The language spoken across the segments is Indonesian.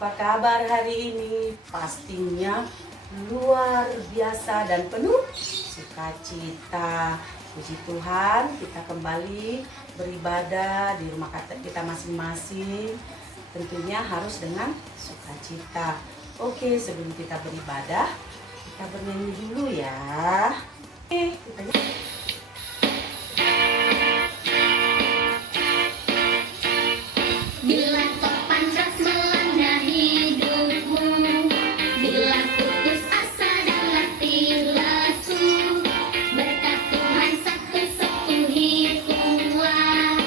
Apa kabar hari ini? Pastinya luar biasa dan penuh sukacita. Puji Tuhan, kita kembali beribadah di rumah kita masing-masing. Tentunya harus dengan sukacita. Oke, sebelum kita beribadah, kita bernyanyi dulu ya. Oke, kita Bila topan ras melanda hidupmu, bila putus asa dan letih lesu, berkat Tuhan satu-satu hitunglah,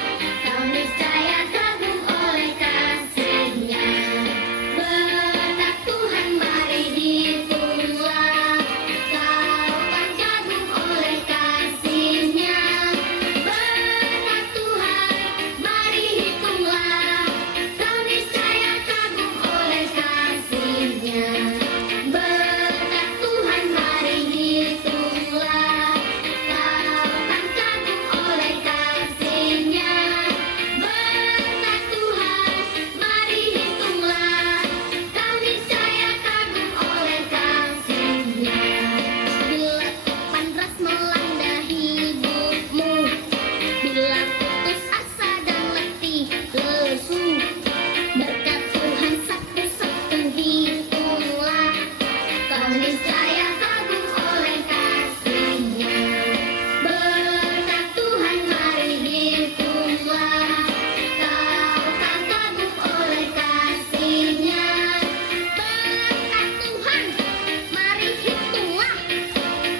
kau niscaya kagum oleh kasih-Nya. Berkat Tuhan mari hitunglah, kau akan kagum oleh kasih-Nya. Berkat Tuhan mari hitunglah, kau niscaya kagum oleh kasih-Nya. Berkat Tuhan mari hitunglah, kau akan kagum oleh kasih-Nya. Berkat Tuhan mari hitunglah, kau niscaya kagum oleh kasih-Nya. Bila topan ras melanda hidupmu, bila putus asa dan letih lesu, berkat Tuhan satu-satu hitunglah, kau niscaya kagum oleh kasih-Nya. Berkat Tuhan mari hitunglah, kau akan kagum oleh kasih-Nya. Berkat Tuhan mari hitunglah,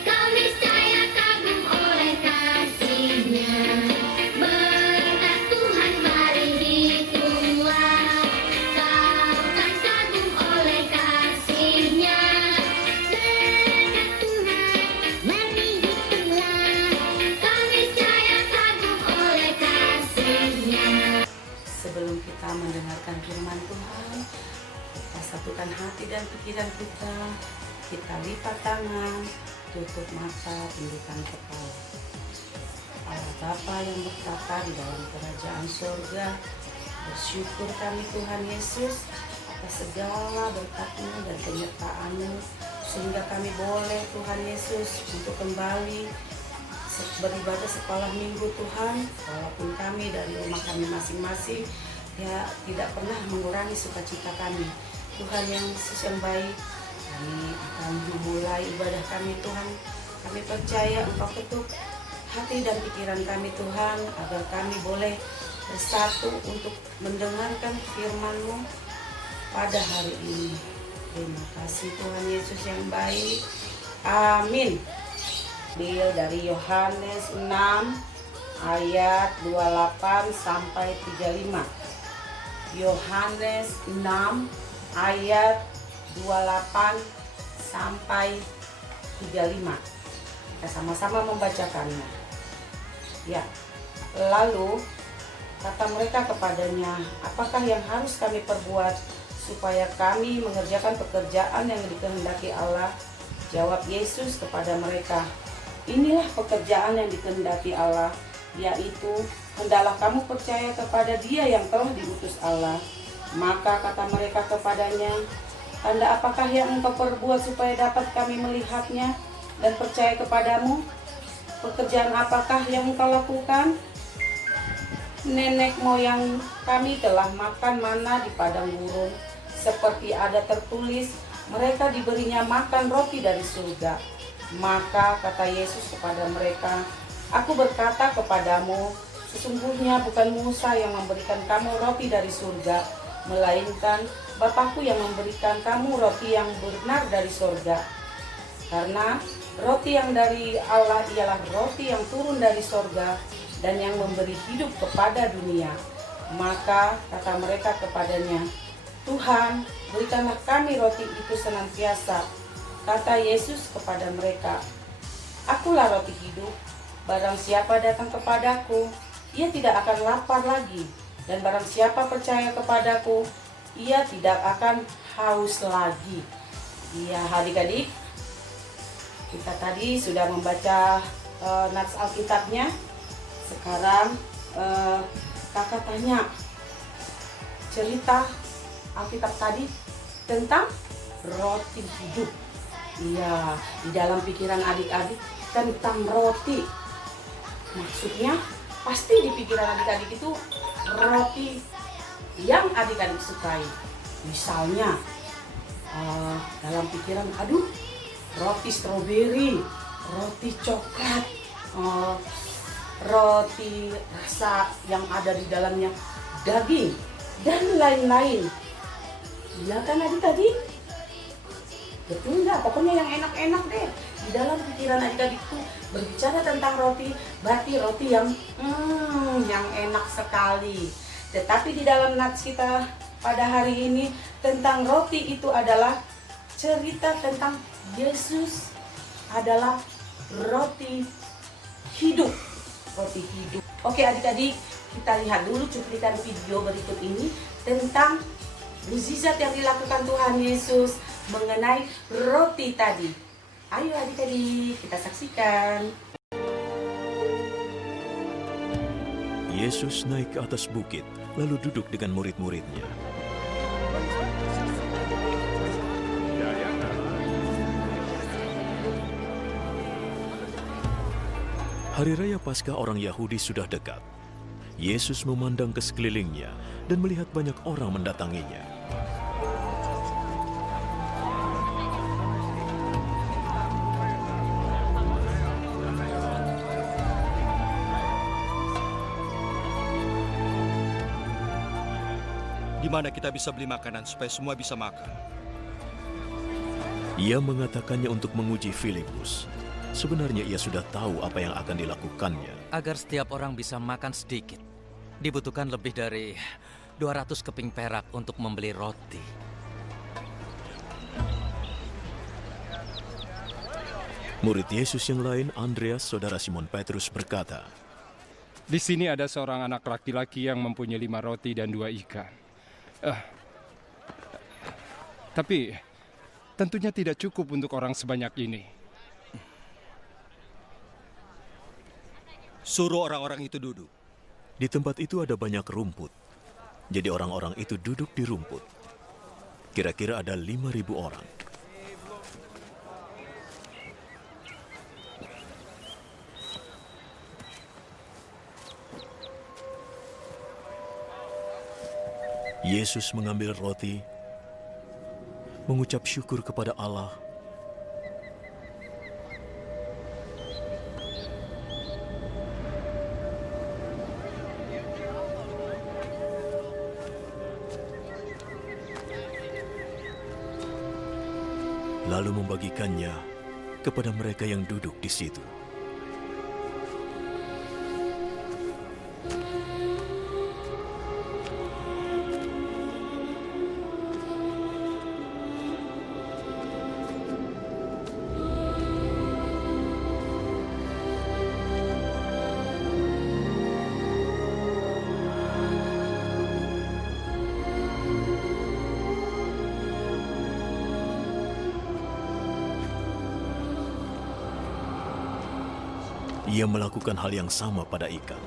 kau niscaya kagum oleh kasih-Nya. Berkat Tuhan mari hitunglah, kau akan kagum oleh kasih-Nya. Berkat Tuhan mari hitunglah, kau niscaya kagum oleh kasih-Nya. Sebelum kita mendengarkan firman Tuhan, kita satukan hati dan pikiran kita lipat tangan, tutup mata, tundukkan kepala. Allah Bapa yang bertata di dalam kerajaan surga, bersyukur kami Tuhan Yesus atas segala berkat-Mu dan penyertaan-Mu, sehingga kami boleh Tuhan Yesus untuk kembali beribadah sekolah minggu Tuhan, walaupun kami dari rumah kami masing-masing ya tidak pernah mengurangi sukacita kami. Tuhan yang Yesus yang baik, kami akan memulai ibadah kami Tuhan. Kami percaya Engkau ketuk hati dan pikiran kami Tuhan, agar kami boleh bersatu untuk mendengarkan firman-Mu pada hari ini. Terima kasih Tuhan Yesus yang baik. Amin. Ambil dari Yohanes 6 ayat 28 sampai 35. Yohanes 6 ayat 28 sampai 35. Kita sama-sama membacakannya. Ya. Lalu kata mereka kepadanya, "Apakah yang harus kami perbuat supaya kami mengerjakan pekerjaan yang dikehendaki Allah?" Jawab Yesus kepada mereka, "Inilah pekerjaan yang dikehendaki Allah, yaitu hendaklah kamu percaya kepada Dia yang telah diutus Allah." Maka kata mereka kepadanya, "Tanda apakah yang Engkau perbuat supaya dapat kami melihatnya dan percaya kepadamu? Pekerjaan apakah yang Engkau lakukan? Nenek moyang kami telah makan mana di padang gurun, seperti ada tertulis, mereka diberinya makan roti dari surga." Maka kata Yesus kepada mereka, "Aku berkata kepadamu, sesungguhnya bukan Musa yang memberikan kamu roti dari surga, melainkan Bapakku yang memberikan kamu roti yang benar dari surga. Karena roti yang dari Allah ialah roti yang turun dari surga dan yang memberi hidup kepada dunia." Maka kata mereka kepadanya, "Tuhan, berikanlah kami roti itu senantiasa." Kata Yesus kepada mereka, "Akulah roti hidup. Barang siapa datang kepadaku, ia tidak akan lapar lagi. Dan barang siapa percaya kepadaku, ia tidak akan haus lagi." Ya, adik-adik, kita tadi sudah membaca nats Alkitabnya. Sekarang kakak tanya cerita Alkitab tadi tentang roti hidup. Iya, di dalam pikiran adik-adik tentang roti. Maksudnya pasti di pikiran adik-adik itu roti yang adik-adik sukai. Misalnya dalam pikiran, aduh, roti stroberi, roti coklat, roti rasa yang ada di dalamnya daging, dan lain-lain. Iya kan adik-adik? Betul nggak? Pokoknya yang enak-enak deh. Di dalam pikiran adik-adik itu berbicara tentang roti, berarti roti yang enak sekali. Tetapi di dalam nats kita pada hari ini tentang roti itu adalah cerita tentang Yesus adalah roti hidup. Roti hidup. Oke adik-adik, kita lihat dulu cuplikan video berikut ini tentang mukjizat yang dilakukan Tuhan Yesus mengenai roti tadi. Ayo adik-adik, kita saksikan. Yesus naik ke atas bukit, lalu duduk dengan murid-muridnya. Hari Raya Paskah orang Yahudi sudah dekat. Yesus memandang ke sekelilingnya dan melihat banyak orang mendatanginya. Di mana kita bisa beli makanan supaya semua bisa makan? Ia mengatakannya untuk menguji Filipus. Sebenarnya ia sudah tahu apa yang akan dilakukannya. Agar setiap orang bisa makan sedikit, dibutuhkan lebih dari 200 keping perak untuk membeli roti. Murid Yesus yang lain, Andreas, saudara Simon Petrus, berkata, "Di sini ada seorang anak laki-laki yang mempunyai 5 roti dan 2 ikan. Tapi tentunya tidak cukup untuk orang sebanyak ini." Suruh orang-orang itu duduk. di tempat itu ada banyak rumput. Jadi orang-orang itu duduk di rumput. Kira-kira ada 5.000 orang. Yesus mengambil roti, mengucap syukur kepada Allah, lalu membagikannya kepada mereka yang duduk di situ. Ia melakukan hal yang sama pada ikan.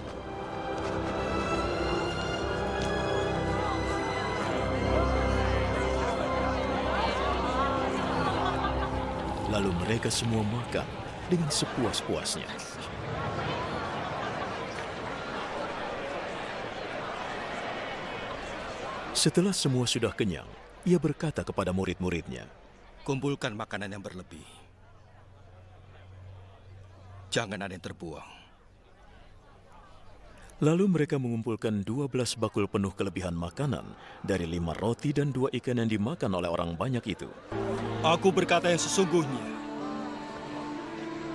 Lalu mereka semua makan dengan sepuas-puasnya. Setelah semua sudah kenyang, ia berkata kepada murid-muridnya, Kumpulkan makanan yang berlebih. Jangan ada yang terbuang. Lalu mereka mengumpulkan 12 bakul penuh kelebihan makanan dari 5 roti dan 2 ikan yang dimakan oleh orang banyak itu. Aku berkata yang sesungguhnya.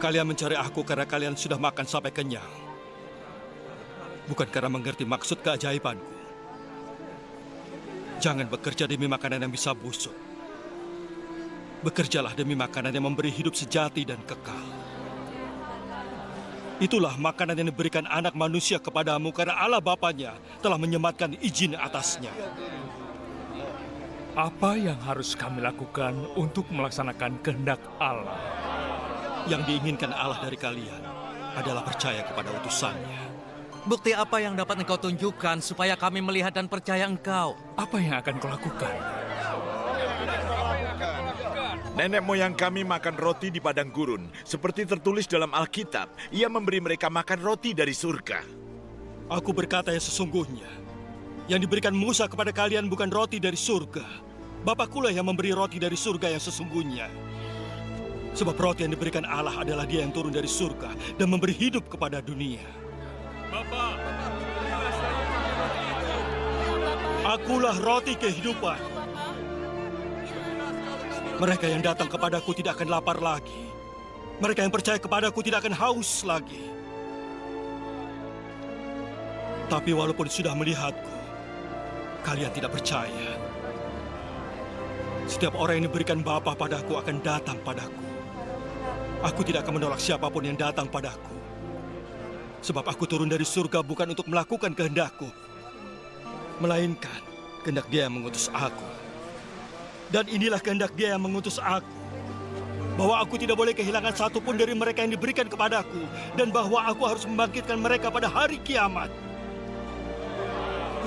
Kalian mencari aku karena kalian sudah makan sampai kenyang. Bukan karena mengerti maksud keajaibanku. Jangan bekerja demi makanan yang bisa busuk. Bekerjalah demi makanan yang memberi hidup sejati dan kekal. Itulah makanan yang diberikan anak manusia kepadamu karena Allah Bapanya telah menyematkan izin atasnya. Apa yang harus kami lakukan untuk melaksanakan kehendak Allah? Yang diinginkan Allah dari kalian adalah percaya kepada utusannya. Bukti apa yang dapat engkau tunjukkan supaya kami melihat dan percaya engkau? Apa yang akan kau lakukan? Nenek moyang kami makan roti di padang gurun. Seperti tertulis dalam Alkitab, Ia memberi mereka makan roti dari surga. Aku berkata yang sesungguhnya. Yang diberikan Musa kepada kalian bukan roti dari surga. Bapakkulah yang memberi roti dari surga yang sesungguhnya. Sebab roti yang diberikan Allah adalah Dia yang turun dari surga dan memberi hidup kepada dunia. Bapa, akulah roti kehidupan. Mereka yang datang kepadaku tidak akan lapar lagi. Mereka yang percaya kepadaku tidak akan haus lagi. Tapi walaupun sudah melihatku, kalian tidak percaya. Setiap orang yang diberikan Bapa padaku akan datang padaku. Aku tidak akan menolak siapapun yang datang padaku. Sebab aku turun dari surga bukan untuk melakukan kehendakku, melainkan kehendak Dia yang mengutus aku. Dan inilah kehendak Dia yang mengutus aku, bahwa aku tidak boleh kehilangan satupun dari mereka yang diberikan kepadaku, dan bahwa aku harus membangkitkan mereka pada hari kiamat.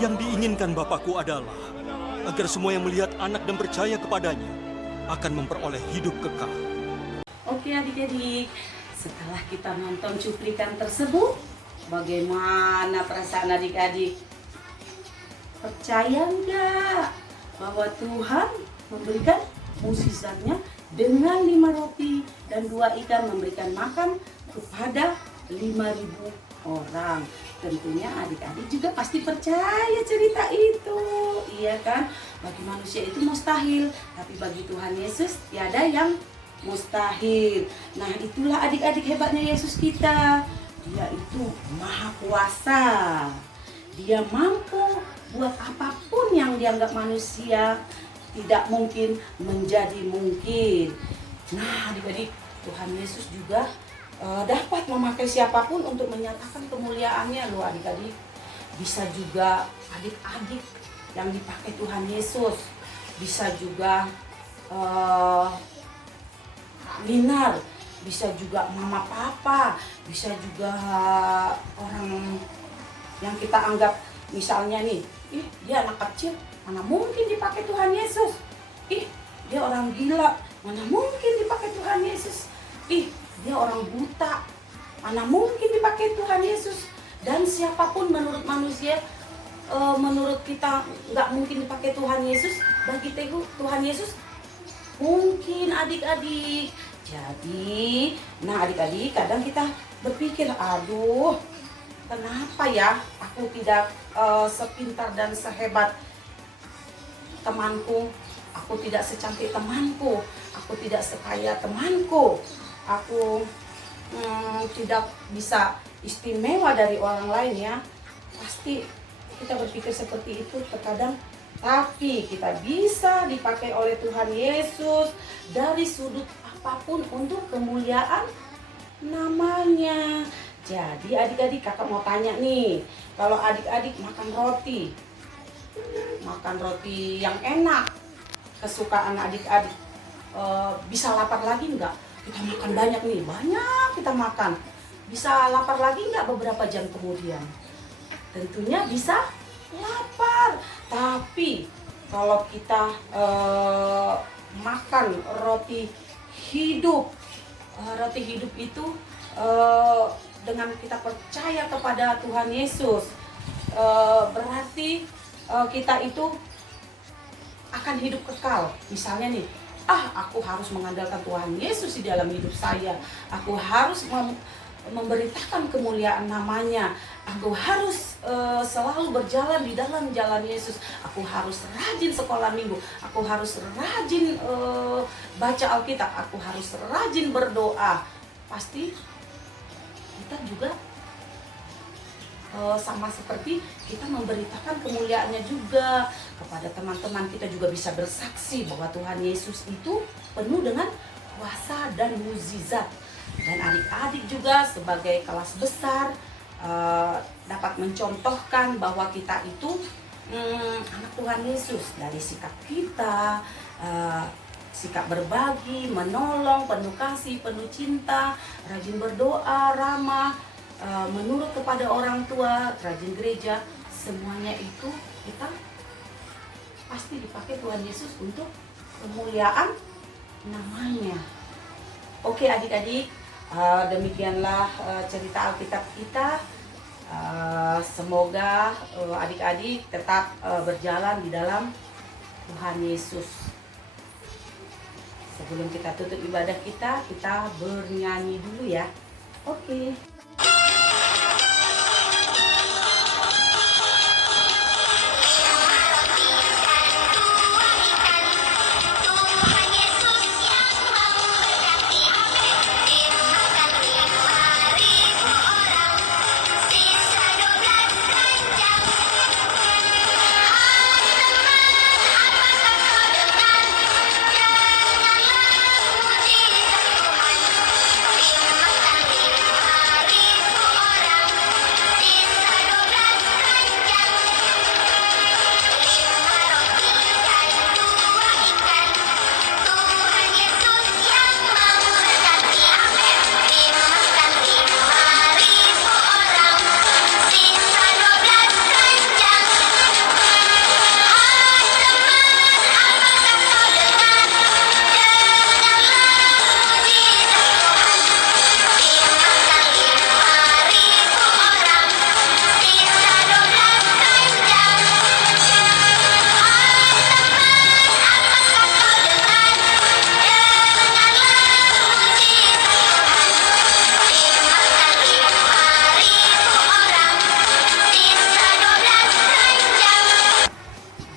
Yang diinginkan Bapakku adalah agar semua yang melihat anak dan percaya kepadanya akan memperoleh hidup kekal. Oke adik-adik, setelah kita nonton cuplikan tersebut, bagaimana perasaan adik-adik? Percaya enggak bahwa Tuhan memberikan mukjizatnya dengan 5 roti dan 2 ikan memberikan makan kepada 5.000 orang. Tentunya adik-adik juga pasti percaya cerita itu, iya kan? Bagi manusia itu mustahil, tapi bagi Tuhan Yesus tiada yang mustahil. Nah, itulah adik-adik hebatnya Yesus kita. Dia itu maha kuasa. Dia mampu buat apapun yang dianggap manusia tidak mungkin menjadi mungkin. Nah, adik-adik, Tuhan Yesus juga dapat memakai siapapun untuk menyatakan kemuliaannya loh adik-adik. Bisa juga adik-adik yang dipakai Tuhan Yesus. Bisa juga Minar, bisa juga mama papa, bisa juga orang yang kita anggap misalnya nih, dia anak kecil, mana mungkin dipakai Tuhan Yesus. Dia orang gila, mana mungkin dipakai Tuhan Yesus. Dia orang buta, mana mungkin dipakai Tuhan Yesus. Dan siapapun menurut manusia, menurut kita nggak mungkin dipakai Tuhan Yesus, bagi Tuhan Yesus mungkin adik-adik. Jadi, nah adik-adik kadang kita berpikir, aduh, kenapa ya aku tidak sepintar dan sehebat temanku, aku tidak secantik temanku, aku tidak sekaya temanku, aku tidak bisa istimewa dari orang lain ya. Pasti kita berpikir seperti itu terkadang. Tapi kita bisa dipakai oleh Tuhan Yesus dari sudut apapun untuk kemuliaan namanya. Jadi adik-adik kakak mau tanya nih, kalau adik-adik makan roti yang enak, kesukaan adik-adik, bisa lapar lagi nggak? Kita makan banyak nih, banyak kita makan. Bisa lapar lagi nggak beberapa jam kemudian? Tentunya bisa lapar. Tapi kalau kita makan roti hidup itu dengan kita percaya kepada Tuhan Yesus, berarti kita itu akan hidup kekal. Misalnya nih, aku harus mengandalkan Tuhan Yesus di dalam hidup saya, aku harus memberitakan kemuliaan namanya, aku harus selalu berjalan di dalam jalan Yesus, aku harus rajin sekolah minggu, aku harus rajin baca Alkitab, aku harus rajin berdoa. Pasti kita juga sama seperti kita memberitakan kemuliaannya juga kepada teman-teman. Kita juga bisa bersaksi bahwa Tuhan Yesus itu penuh dengan kuasa dan mukjizat. Dan adik-adik juga sebagai kelas besar dapat mencontohkan bahwa kita itu anak Tuhan Yesus dari sikap kita, sikap berbagi, menolong, penuh kasih, penuh cinta, rajin berdoa, ramah, menurut kepada orang tua, rajin gereja. Semuanya itu kita pasti dipakai Tuhan Yesus untuk kemuliaan namanya. Oke adik-adik, demikianlah cerita Alkitab kita. Semoga adik-adik tetap berjalan di dalam Tuhan Yesus. Sebelum kita tutup ibadah kita bernyanyi dulu ya. Oke.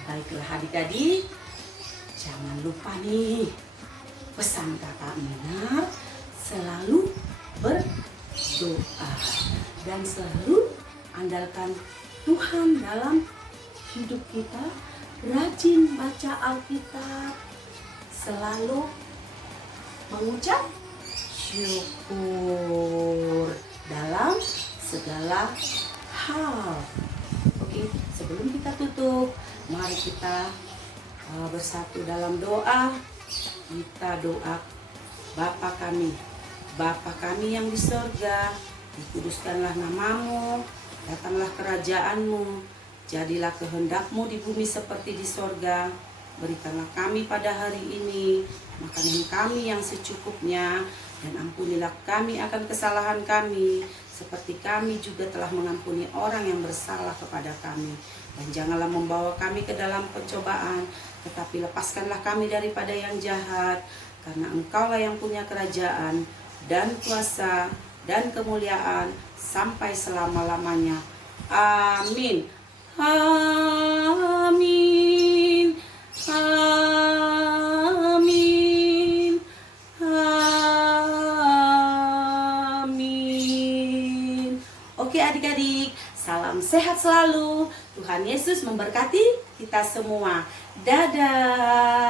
Baiklah adik-adik, jangan lupa nih pesan kakak Minar, selalu berdoa dan selalu andalkan Tuhan dalam hidup kita, rajin baca Alkitab, selalu mengucap syukur dalam segala hal. Oke, sebelum kita tutup, mari kita bersatu dalam doa. Kita doa, Bapa kami yang di sorga, dikuduskanlah namamu, datanglah kerajaanmu, jadilah kehendakmu di bumi seperti di sorga. Berikanlah kami pada hari ini makanan kami yang secukupnya, dan ampunilah kami akan kesalahan kami, seperti kami juga telah mengampuni orang yang bersalah kepada kami. Dan janganlah membawa kami ke dalam pencobaan, tetapi lepaskanlah kami daripada yang jahat, karena Engkaulah yang punya kerajaan dan kuasa dan kemuliaan sampai selama-lamanya. Amin. Amin. Amin. Amin. Oke adik-adik, salam sehat selalu. Tuhan Yesus memberkati kita semua. Dadah.